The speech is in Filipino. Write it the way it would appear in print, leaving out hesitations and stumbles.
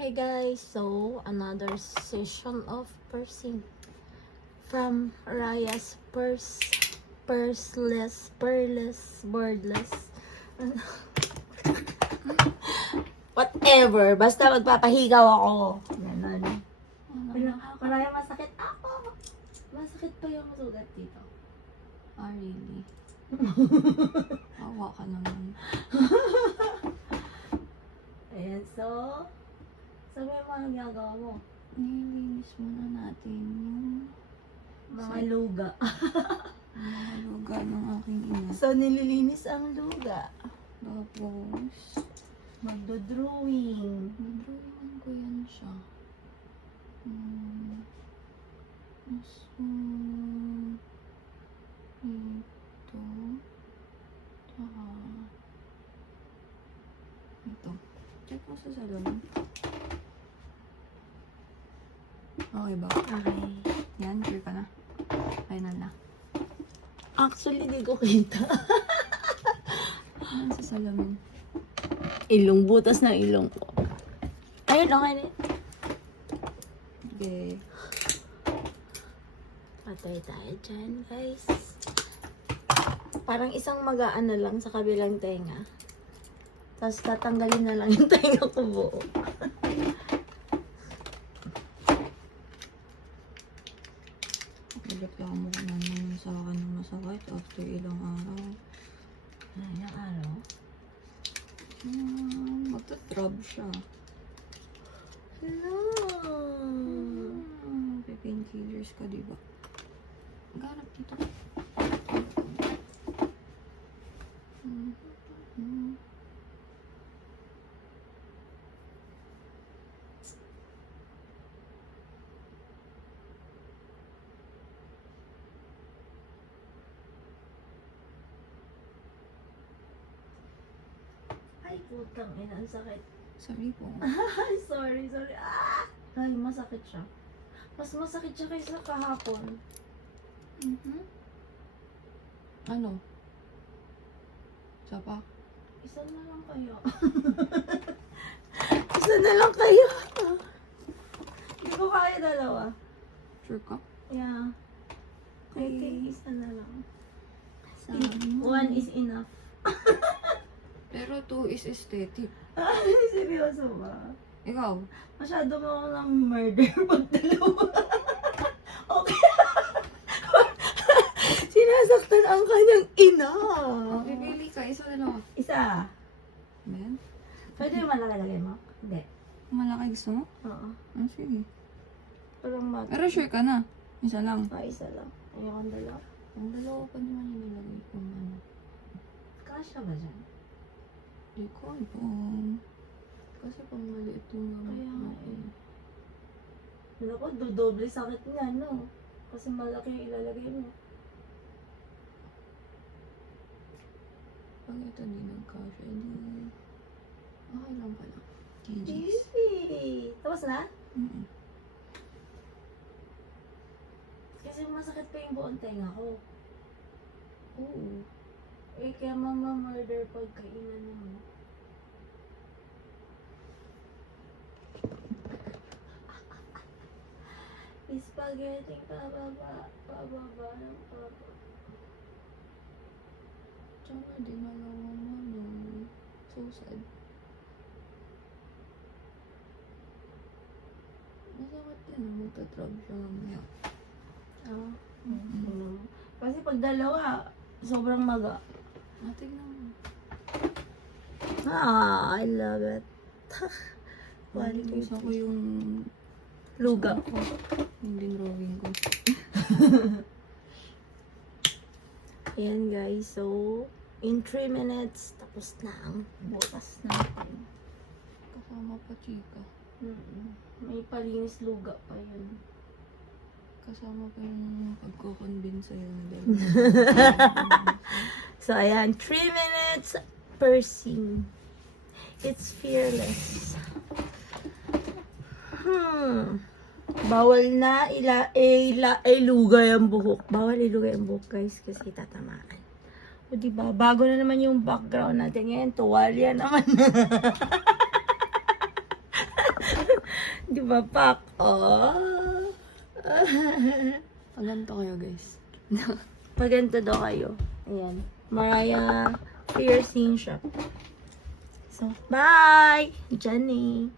Hi guys, so another session of pursing from Raya's purseless, boardless, whatever, basta magpapahigaw ako. Ganon. Maraya, masakit ako. Masakit pa yung sugat dito. Ah, really? Awa ka naman. Ayan, so sabi mo mga ginagawa mo? Nililinis muna natin yung Mga luga. mga luga ng aking ina. So, nililinis ang luga. Tapos, Magdo-drawing. nadrawingan ko yan siya. So, ito. Tsaka, ito. Check mo sa salon. Okay ba? Okay. Yan, sure ka na. Final na. Actually, di ko kita. Yan sa salamin. Ilong, butas ng ilong ko. Ayun, okay na. Okay. Patay tayo dyan, guys. Parang isang magaan na lang sa kabilang tenga. Tapos tatanggalin na lang yung tenga ko buo. Reklamo ko naman sa akin ng masakit after ilang araw. Ilang araw? Magta-throb siya. Hello. Painkillers ka, diba? Garap dito. Ay, putang ina, ang sakit. Sorry po. Ay, sorry. Ah! Ay, masakit siya. Mas masakit siya kaysa kahapon. Ano? Isa pa? Isa na lang kayo. Isa na lang kayo. Hindi ko kaya dalawa. Sure ka? Yeah. I Okay. think isa na lang. Sabi mo. One is enough. Pero 2 is aesthetic. Ay, seryoso ba? Ikaw? Masyado mo ako ng murder pag dalawa. Okay. Sinasaktan ang kanyang ina. Pipili ka, isa dalawa. Isa. Ben? Pwede yung malalagay mo? Hindi. Malaki gusto mo? Oo. Ah, sige. Parang Pero sure ka na? Isa lang. isa lang. Ayokong dalawa. Ang dalawa pa naman yung nilagay ko ano. Kasha ba dyan? Di ko alam. Kasi pang maliit yung Kaya nga natin. Ano ko, dodoble sakit niya, no? Kasi malaki yung ilalagay mo. Pag ito di nagkasya, di... Okay lang pala. GG's. Easy! Tapos na? Kasi masakit pa yung buong tenga ko. Oo. Eh, kaya mama-murder pagkainan mo. Spaghetti pababa ng pababa. Tsaka di na lang ano. So sad. Masakit din na magta-trab siya mamaya. Oo. Kasi pag dalawa, sobrang maga. Tingnan mo. I love it. Gusto ko yung Luga ko. yung drawing ko. Ayan guys, so in 3 minutes, tapos na ang butas natin. Kasama pa chika. May palinis luga pa yun. Kasama pa yung pagko-convince sa'yo na dalawa. So ayan, 3 minutes pursing. It's fearless. Bawal na ilugay ang buhok. Bawal ilugay ang buhok guys kasi tatamaan. O diba, bago na naman yung background natin ngayon. Tuwalya naman. Di ba, pak? Oh. Paganto kayo, guys. Paganto daw kayo. Ayan. Mariah Piercing Shop. So, bye! Jenny.